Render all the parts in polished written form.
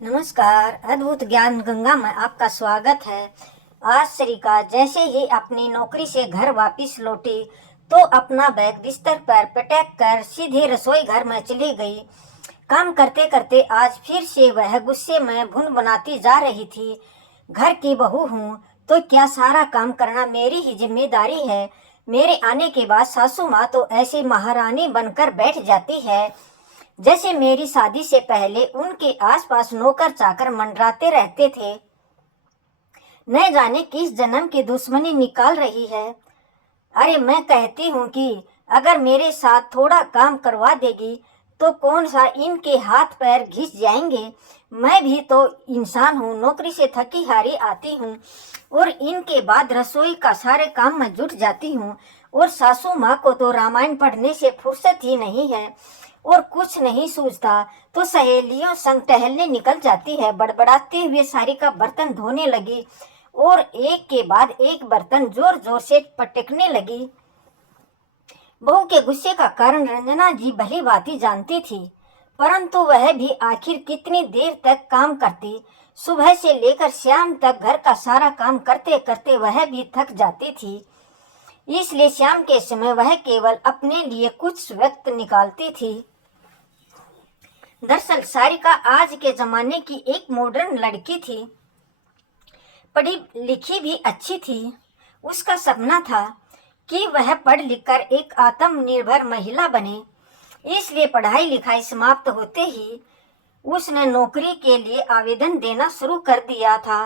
नमस्कार। अद्भुत ज्ञान गंगा में आपका स्वागत है। आज सरिका जैसे ही अपनी नौकरी से घर वापस लौटी तो अपना बैग बिस्तर पर पटक कर सीधे रसोई घर में चली गई। काम करते करते आज फिर से वह गुस्से में भुन बनाती जा रही थी। घर की बहू हूँ तो क्या सारा काम करना मेरी ही जिम्मेदारी है? मेरे आने के बाद सासू माँ तो ऐसी महारानी बनकर बैठ जाती है जैसे मेरी शादी से पहले उनके आसपास नौकर चाकर मंडराते रहते थे। न जाने किस जन्म की दुश्मनी निकाल रही है। अरे मैं कहती हूँ कि अगर मेरे साथ थोड़ा काम करवा देगी तो कौन सा इनके हाथ पैर घिस जाएंगे। मैं भी तो इंसान हूँ, नौकरी से थकी हारी आती हूँ और इनके बाद रसोई का सारे काम में जुट जाती हूँ। और सासू माँ को तो रामायण पढ़ने से फुर्सत ही नहीं है और कुछ नहीं सूझता तो सहेलियों संग टहलने निकल जाती है। बड़बड़ाते हुए सारिका बर्तन धोने लगी और एक के बाद एक बर्तन जोर जोर से पटकने लगी। बहू के गुस्से का कारण रंजना जी भली भांति जानती थी, परंतु वह भी आखिर कितनी देर तक काम करती। सुबह से लेकर शाम तक घर का सारा काम करते करते वह भी थक जाती थी, इसलिए शाम के समय वह केवल अपने लिए कुछ वक्त निकालती थी। दरअसल सारिका आज के जमाने की एक मॉडर्न लड़की थी, पढ़ी लिखी भी अच्छी थी। उसका सपना था कि वह पढ़ लिखकर एक आत्मनिर्भर महिला बने, इसलिए पढ़ाई लिखाई समाप्त होते ही उसने नौकरी के लिए आवेदन देना शुरू कर दिया था।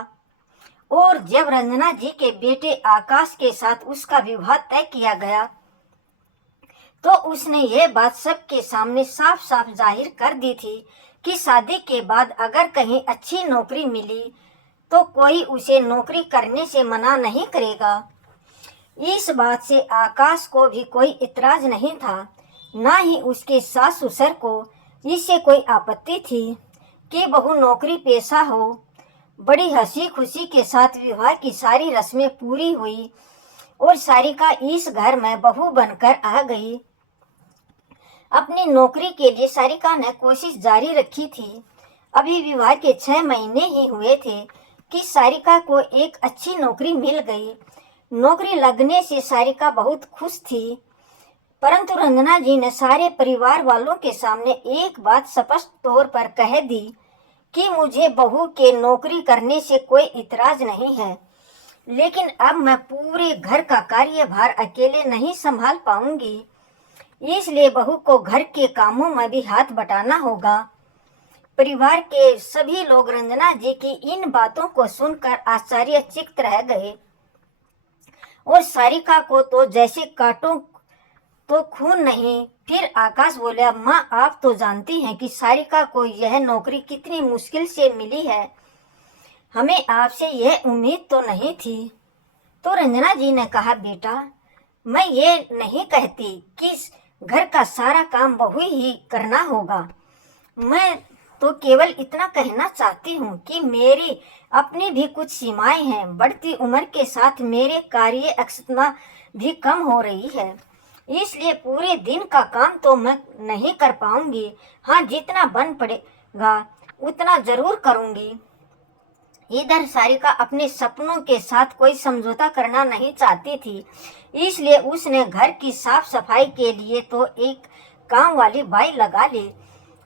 और जब रंजना जी के बेटे आकाश के साथ उसका विवाह तय किया गया तो उसने ये बात सबके सामने साफ साफ जाहिर कर दी थी कि शादी के बाद अगर कहीं अच्छी नौकरी मिली तो कोई उसे नौकरी करने से मना नहीं करेगा। इस बात से आकाश को भी कोई इतराज नहीं था, ना ही उसके सास ससुर को इससे कोई आपत्ति थी कि बहू नौकरी पेशा हो। बड़ी हंसी खुशी के साथ विवाह की सारी रस्में पूरी हुई और सारिका इस घर में बहू बनकर आ गई। अपनी नौकरी के लिए सारिका ने कोशिश जारी रखी थी। अभी विवाह के 6 महीने ही हुए थे कि सारिका को एक अच्छी नौकरी मिल गई। नौकरी लगने से सारिका बहुत खुश थी, परंतु रंजना जी ने सारे परिवार वालों के सामने एक बात स्पष्ट तौर पर कह दी कि मुझे बहू के नौकरी करने से कोई इतराज नहीं है, लेकिन अब मैं पूरे घर का कार्यभार अकेले नहीं संभाल पाऊंगी, इसलिए बहू को घर के कामों में भी हाथ बटाना होगा। परिवार के सभी लोग रंजना जी की इन बातों को सुनकर आश्चर्यचकित रह गए और सारिका को तो जैसे कांटों तो खून नहीं। फिर आकाश बोला, माँ आप तो जानती हैं कि सारिका को यह नौकरी कितनी मुश्किल से मिली है, हमें आपसे यह उम्मीद तो नहीं थी। तो रंजना जी ने कहा, बेटा मैं ये नहीं कहती कि घर का सारा काम बहू ही करना होगा, मैं तो केवल इतना कहना चाहती हूँ कि मेरी अपनी भी कुछ सीमाएं हैं। बढ़ती उम्र के साथ मेरे कार्य क्षमता भी कम हो रही है, इसलिए पूरे दिन का काम तो मैं नहीं कर पाऊंगी। हाँ, जितना बन पड़ेगा उतना जरूर करूंगी। इधर सारिका अपने सपनों के साथ कोई समझौता करना नहीं चाहती थी, इसलिए उसने घर की साफ सफाई के लिए तो एक काम वाली बाई लगा ली,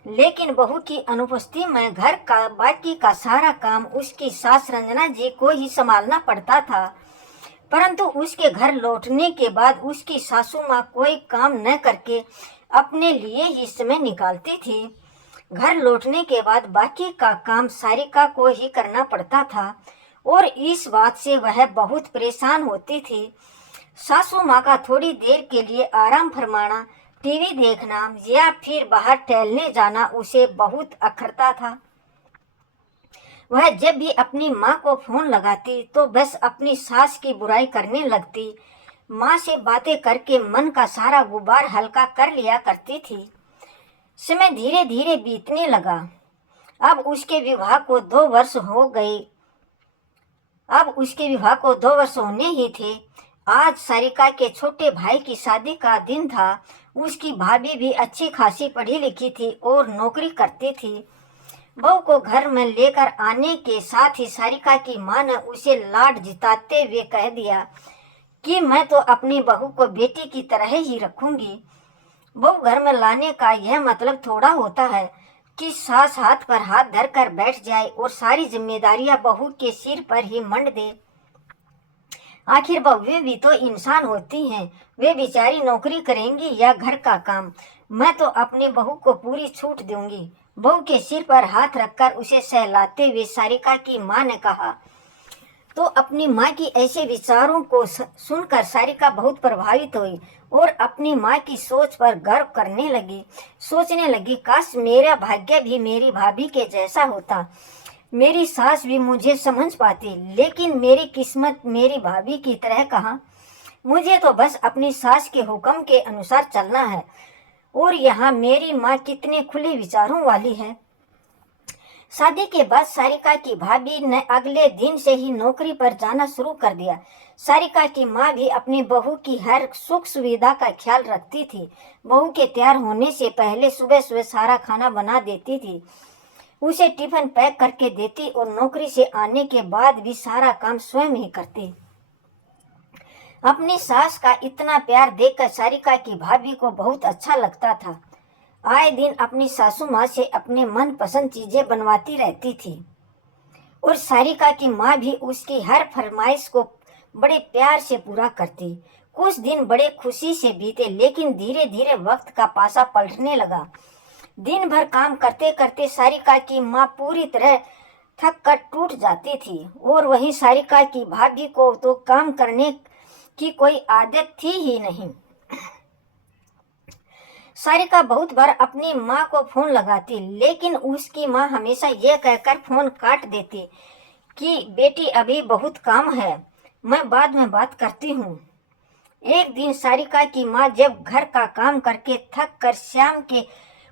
लेकिन बहू की अनुपस्थिति में घर का बाकी का सारा काम उसकी सास रंजना जी को ही संभालना पड़ता था। परंतु उसके घर लौटने के बाद उसकी सासू माँ कोई काम न करके अपने लिए ही समय निकालती थी। घर लौटने के बाद बाकी का काम सारिका को ही करना पड़ता था और इस बात से वह बहुत परेशान होती थी। सासू माँ का थोड़ी देर के लिए आराम फरमाना, टीवी देखना या फिर बाहर टहलने जाना उसे बहुत अखरता था। वह जब भी अपनी माँ को फोन लगाती तो बस अपनी सास की बुराई करने लगती। माँ से बातें करके मन का सारा गुबार हल्का कर लिया करती थी। समय धीरे धीरे बीतने लगा। अब उसके विवाह को 2 वर्ष हो गए। अब उसके विवाह को 2 वर्ष होने ही थे। आज सारिका के छोटे भाई की शादी का दिन था। उसकी भाभी भी अच्छी खासी पढ़ी लिखी थी और नौकरी करती थी। बहू को घर में लेकर आने के साथ ही सारिका की माँ ने उसे लाड जिताते हुए कह दिया कि मैं तो अपनी बहू को बेटी की तरह ही रखूंगी। बहू घर में लाने का यह मतलब थोड़ा होता है कि सास हाथ पर हाथ धर कर बैठ जाए और सारी जिम्मेदारियां बहू के सिर पर ही मंड दे। आखिर बहुएं भी तो इंसान होती हैं, वे बेचारी नौकरी करेंगी या घर का काम। मैं तो अपनी बहू को पूरी छूट दूंगी। बहू के सिर पर हाथ रखकर उसे सहलाते हुए सारिका की माँ ने कहा। तो अपनी माँ की ऐसे विचारों को सुनकर सारिका बहुत प्रभावित हुई और अपनी माँ की सोच पर गर्व करने लगी। सोचने लगी, काश मेरा भाग्य भी मेरी भाभी के जैसा होता, मेरी सास भी मुझे समझ पाती, लेकिन मेरी किस्मत मेरी भाभी की तरह कहाँ। मुझे तो बस अपनी सास के हुक्म के अनुसार चलना है। और यहाँ मेरी माँ कितने खुले विचारों वाली है। शादी के बाद सारिका की भाभी ने अगले दिन से ही नौकरी पर जाना शुरू कर दिया। सारिका की माँ भी अपनी बहू की हर सुख सुविधा का ख्याल रखती थी। बहू के तैयार होने से पहले सुबह सुबह सारा खाना बना देती थी, उसे टिफिन पैक करके देती और नौकरी से आने के बाद भी सारा काम स्वयं ही करती। अपनी सास का इतना प्यार देखकर सारिका की भाभी को बहुत अच्छा लगता था। आए दिन अपनी सासू माँ से अपने मन पसंद चीजें बनवाती रहती थी और सारिका की माँ भी उसकी हर फरमाइश को बड़े प्यार से पूरा करती। कुछ दिन बड़े खुशी से बीते, लेकिन धीरे धीरे वक्त का पासा पलटने लगा। दिन भर काम करते करते सारिका की माँ पूरी तरह थक कर टूट जाती थी और वहीं सारिका की भाभी को तो काम करने की कोई आदत थी ही नहीं। सारिका बहुत बार अपनी माँ को फोन लगाती, लेकिन उसकी माँ हमेशा यह कहकर फोन काट देती कि बेटी अभी बहुत काम है, मैं बाद में बात करती हूँ। एक दिन सारिका की माँ जब घर का काम करके थक कर शाम के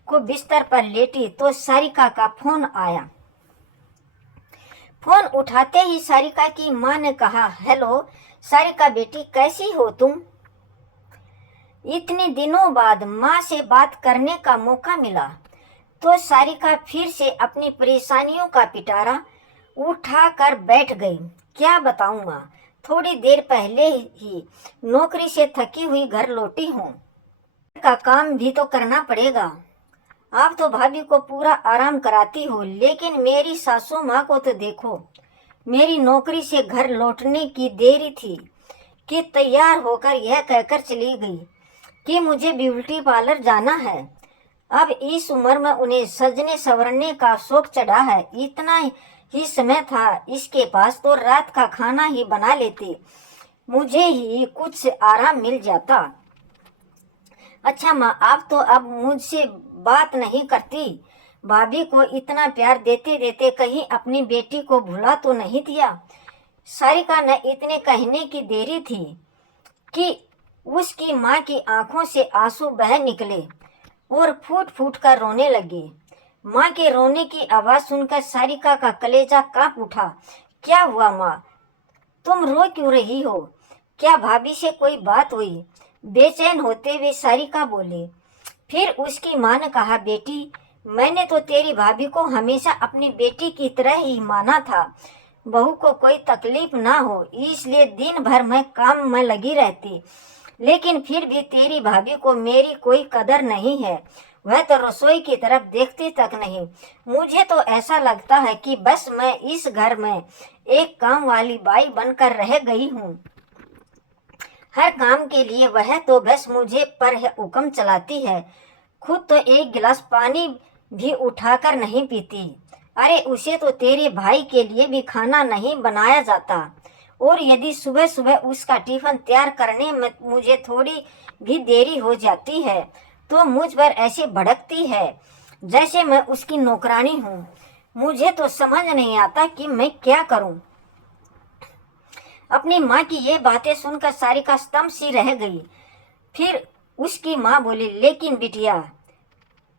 को बिस्तर पर लेटी तो सारिका का फोन आया। फोन उठाते ही सारिका की माँ ने कहा, हेलो सारिका बेटी, कैसी हो तुम? इतने दिनों बाद माँ से बात करने का मौका मिला तो सारिका फिर से अपनी परेशानियों का पिटारा उठा कर बैठ गई। क्या बताऊं माँ, थोड़ी देर पहले ही नौकरी से थकी हुई घर लौटी हूँ, का काम भी तो करना पड़ेगा। आप तो भाभी को पूरा आराम कराती हो, लेकिन मेरी सासू माँ को तो देखो, मेरी नौकरी से घर लौटने की देरी थी कि तैयार होकर यह कहकर चली गई कि मुझे ब्यूटी पार्लर जाना है। अब इस उम्र में उन्हें सजने संवरने का शौक चढ़ा है। इतना ही समय था इसके पास तो रात का खाना ही बना लेती, मुझे ही कुछ आराम मिल जाता। अच्छा माँ, आप तो अब मुझसे बात नहीं करती। भाभी को इतना प्यार देते देते कहीं अपनी बेटी को भुला तो नहीं दिया? सारिका ने इतने कहने की देरी थी कि उसकी माँ की आंखों से आंसू बह निकले और फूट फूट कर रोने लगी। माँ के रोने की आवाज सुनकर सारिका का कलेजा कांप उठा। क्या हुआ माँ, तुम रो क्यों रही हो? क्या भाभी से कोई बात हुई? बेचैन होते हुए सारिका बोली। फिर उसकी माँ ने कहा, बेटी मैंने तो तेरी भाभी को हमेशा अपनी बेटी की तरह ही माना था। बहू को कोई तकलीफ ना हो इसलिए दिन भर मैं काम में लगी रहती, लेकिन फिर भी तेरी भाभी को मेरी कोई कदर नहीं है। वह तो रसोई की तरफ देखती तक नहीं। मुझे तो ऐसा लगता है कि बस मैं इस घर में एक काम वाली बाई बनकर रह गई हूँ। हर काम के लिए वह तो बस मुझे पर हुक्म चलाती है, खुद तो एक गिलास पानी भी उठाकर नहीं पीती। अरे उसे तो तेरे भाई के लिए भी खाना नहीं बनाया जाता, और यदि सुबह सुबह उसका टिफिन तैयार करने में मुझे थोड़ी भी देरी हो जाती है तो मुझ पर ऐसे भड़कती है जैसे मैं उसकी नौकरानी हूँ। मुझे तो समझ नहीं आता कि मैं क्या करूँ। अपनी माँ की ये बातें सुनकर सारिका स्तंभ सी रह गई। फिर उसकी माँ बोली, लेकिन बिटिया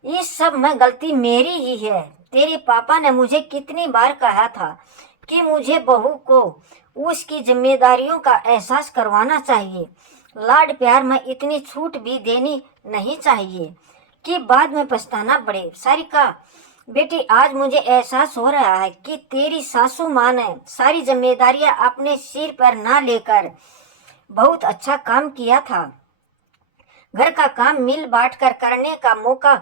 इस सब में गलती मेरी ही है। तेरे पापा ने मुझे कितनी बार कहा था कि मुझे बहू को उसकी जिम्मेदारियों का एहसास करवाना चाहिए, लाड प्यार में इतनी छूट भी देनी नहीं चाहिए कि बाद में पछताना पड़े। सारिका बेटी, आज मुझे एहसास हो रहा है कि तेरी सासू माँ ने सारी जिम्मेदारियां अपने सिर पर ना लेकर बहुत अच्छा काम किया था। घर का काम मिल बांट कर करने का मौका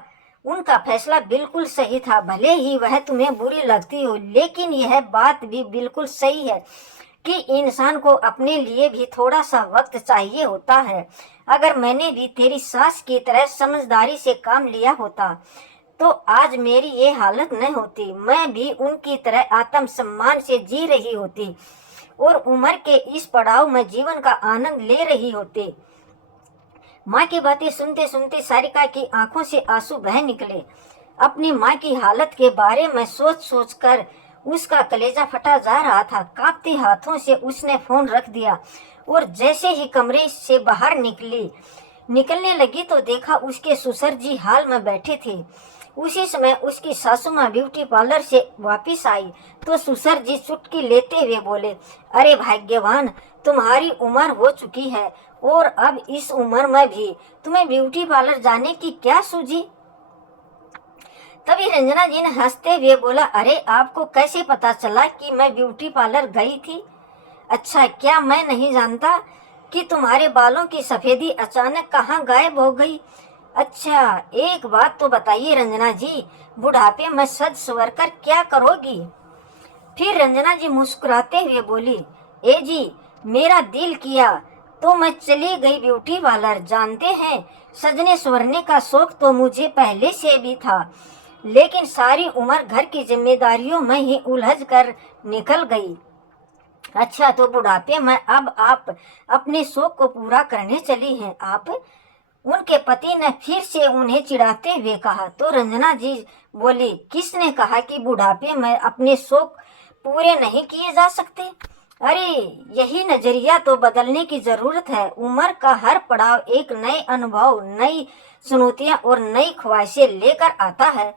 उनका फैसला बिल्कुल सही था। भले ही वह तुम्हें बुरी लगती हो, लेकिन यह बात भी बिल्कुल सही है कि इंसान को अपने लिए भी थोड़ा सा वक्त चाहिए होता है। अगर मैंने भी तेरी सास की तरह समझदारी से काम लिया होता तो आज मेरी ये हालत नहीं होती। मैं भी उनकी तरह आत्मसम्मान से जी रही होती और उम्र के इस पड़ाव में जीवन का आनंद ले रही होती। माँ की बातें सुनते सुनते सारिका की आंखों से आंसू बह निकले। अपनी माँ की हालत के बारे में सोच सोच कर उसका कलेजा फटा जा रहा था। कांपते हाथों से उसने फोन रख दिया और जैसे ही कमरे से बाहर निकलने लगी तो देखा उसके ससुर जी हाल में बैठे थे। उसी समय उसकी सासू माँ ब्यूटी पार्लर से वापस आई तो ससुर जी चुटकी लेते हुए बोले, अरे भाग्यवान, तुम्हारी उम्र हो चुकी है और अब इस उम्र में भी तुम्हें ब्यूटी पार्लर जाने की क्या सूझी। तभी रंजना जी ने हंसते हुए बोला, अरे आपको कैसे पता चला कि मैं ब्यूटी पार्लर गई थी? अच्छा, क्या मैं नहीं जानता कि तुम्हारे बालों की सफेदी अचानक कहाँ गायब हो गई? अच्छा, एक बात तो बताइए रंजना जी, बुढ़ापे में सज संवर कर क्या करोगी? फिर रंजना जी मुस्कुराते हुए बोली, ए जी, मेरा दिल किया तो मैं चली गई ब्यूटी पार्लर। जानते हैं, सजने संवरने का शौक तो मुझे पहले से भी था, लेकिन सारी उम्र घर की जिम्मेदारियों में ही उलझ कर निकल गई। अच्छा, तो बुढ़ापे में अब आप अपने शौक को पूरा करने चली हैं आप? उनके पति ने फिर से उन्हें चिढ़ाते हुए कहा। तो रंजना जी बोली, किसने कहा कि बुढ़ापे में अपने शौक पूरे नहीं किए जा सकते? अरे, यही नजरिया तो बदलने की जरूरत है। उम्र का हर पड़ाव एक नए अनुभव, नई चुनौतियां और नई ख्वाहिशें लेकर आता है।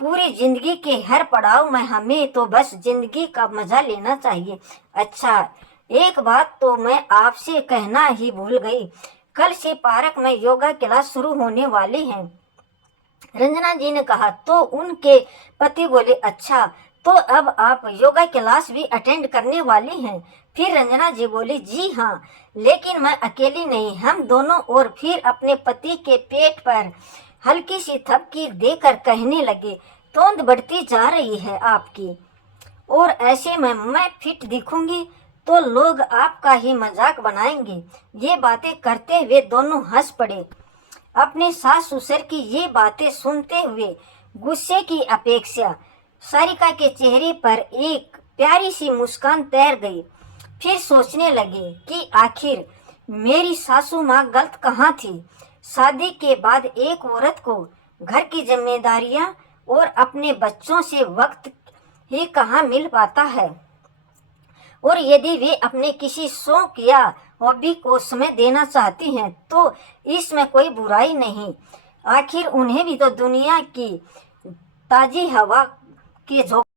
पूरी जिंदगी के हर पड़ाव में हमें तो बस जिंदगी का मजा लेना चाहिए। अच्छा, एक बात तो मैं आपसे कहना ही भूल गई, कल से पार्क में योगा क्लास शुरू होने वाली है। रंजना जी ने कहा। तो उनके पति बोले, अच्छा, तो अब आप योगा क्लास भी अटेंड करने वाली हैं? फिर रंजना जी बोली, जी हाँ, लेकिन मैं अकेली नहीं, हम दोनों। और फिर अपने पति के पेट पर हल्की सी थपकी देकर कहने लगे, तोंद बढ़ती जा रही है आपकी, और ऐसे में मैं फिट दिखूंगी तो लोग आपका ही मजाक बनाएंगे। ये बातें करते हुए दोनों हंस पड़े। अपने सास ससुर की ये बातें सुनते हुए गुस्से की अपेक्षा सारिका के चेहरे पर एक प्यारी सी मुस्कान तैर गई। फिर सोचने लगे कि आखिर मेरी सासू माँ गलत कहाँ थी। शादी के बाद एक औरत को घर की जिम्मेदारियां और अपने बच्चों से वक्त ही कहाँ मिल पाता है, और यदि वे अपने किसी शौक या हॉबी को समय देना चाहती हैं तो इसमें कोई बुराई नहीं। आखिर उन्हें भी तो दुनिया की ताजी हवा के झोंके